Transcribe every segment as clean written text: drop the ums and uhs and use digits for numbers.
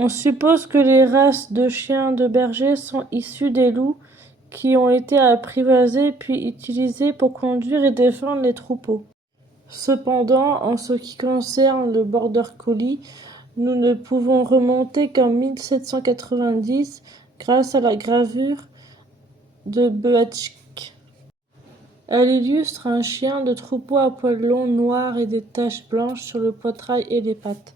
On suppose que les races de chiens de berger sont issues des loups qui ont été apprivoisés puis utilisés pour conduire et défendre les troupeaux. Cependant, en ce qui concerne le border collie, nous ne pouvons remonter qu'en 1790 grâce à la gravure de Beatschk. Elle illustre un chien de troupeau à poils longs noirs et des taches blanches sur le poitrail et les pattes,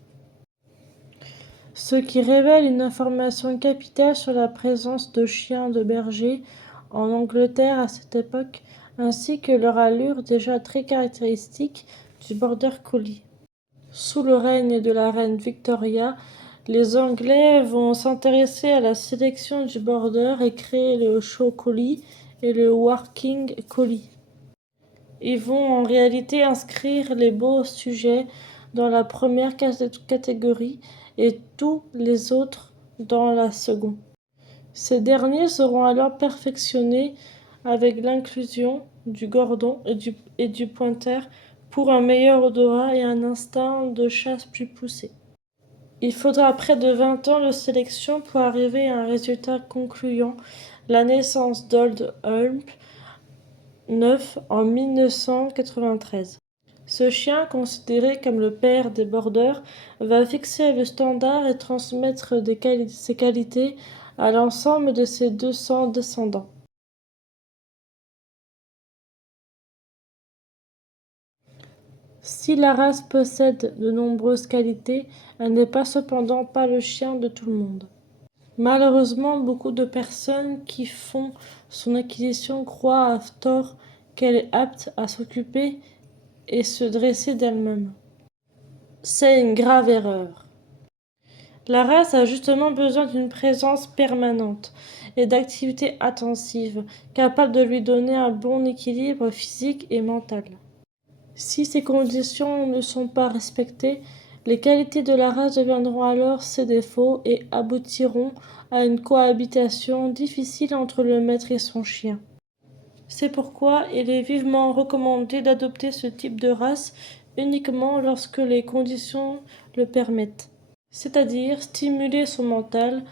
ce qui révèle une information capitale sur la présence de chiens de berger en Angleterre à cette époque, ainsi que leur allure déjà très caractéristique du border collie. Sous le règne de la reine Victoria, les Anglais vont s'intéresser à la sélection du border et créer le show collie et le working collie. Ils vont en réalité inscrire les beaux sujets dans la première catégorie et tous les autres dans la seconde. Ces derniers seront alors perfectionnés avec l'inclusion du gordon et du pointer pour un meilleur odorat et un instinct de chasse plus poussé. Il faudra près de 20 ans de sélection pour arriver à un résultat concluant, la naissance d'Old Hulme 9 en 1993. Ce chien, considéré comme le père des borders, va fixer le standard et transmettre ses qualités à l'ensemble de ses 200 descendants. Si la race possède de nombreuses qualités, elle n'est cependant pas le chien de tout le monde. Malheureusement, beaucoup de personnes qui font son acquisition croient à tort qu'elle est apte à s'occuper et se dresser d'elle-même. C'est une grave erreur. La race a justement besoin d'une présence permanente et d'activités intensives, capables de lui donner un bon équilibre physique et mental. Si ces conditions ne sont pas respectées, les qualités de la race deviendront alors ses défauts et aboutiront à une cohabitation difficile entre le maître et son chien. C'est pourquoi il est vivement recommandé d'adopter ce type de race uniquement lorsque les conditions le permettent, c'est-à-dire stimuler son mental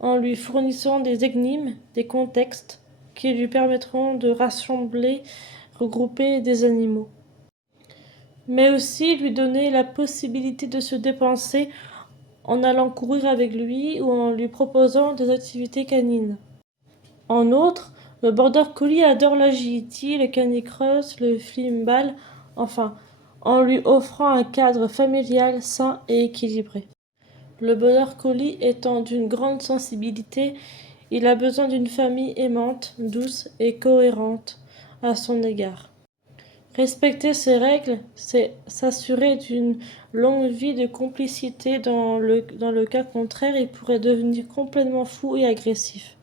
en lui fournissant des énigmes, des contextes qui lui permettront de regrouper des animaux, mais aussi lui donner la possibilité de se dépenser en allant courir avec lui ou en lui proposant des activités canines. En outre, le border collie adore l'agility, le canicross, le flimball, enfin, en lui offrant un cadre familial sain et équilibré. Le border collie étant d'une grande sensibilité, il a besoin d'une famille aimante, douce et cohérente à son égard. Respecter ces règles, c'est s'assurer d'une longue vie de complicité. Dans le cas contraire, il pourrait devenir complètement fou et agressif.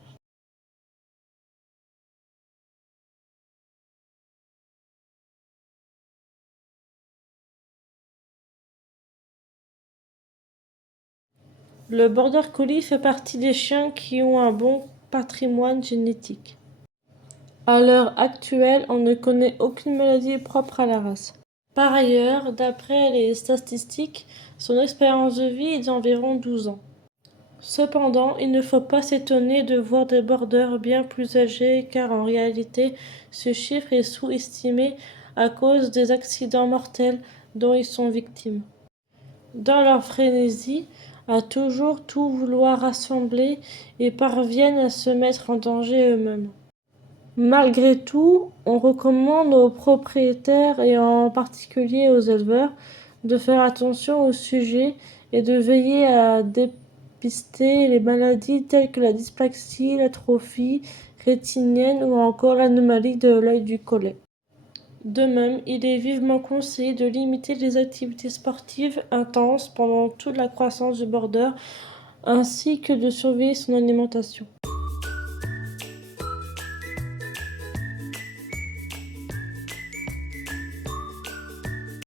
Le border collie fait partie des chiens qui ont un bon patrimoine génétique. À l'heure actuelle, on ne connaît aucune maladie propre à la race. Par ailleurs, d'après les statistiques, son expérience de vie est d'environ 12 ans. Cependant, il ne faut pas s'étonner de voir des borders bien plus âgés car en réalité, ce chiffre est sous-estimé à cause des accidents mortels dont ils sont victimes. Dans leur frénésie, à toujours tout vouloir rassembler, ils parviennent à se mettre en danger eux-mêmes. Malgré tout, on recommande aux propriétaires et en particulier aux éleveurs de faire attention au sujet et de veiller à dépister les maladies telles que la dyspraxie, l'atrophie rétinienne ou encore l'anomalie de l'œil du collet. De même, il est vivement conseillé de limiter les activités sportives intenses pendant toute la croissance du border, ainsi que de surveiller son alimentation.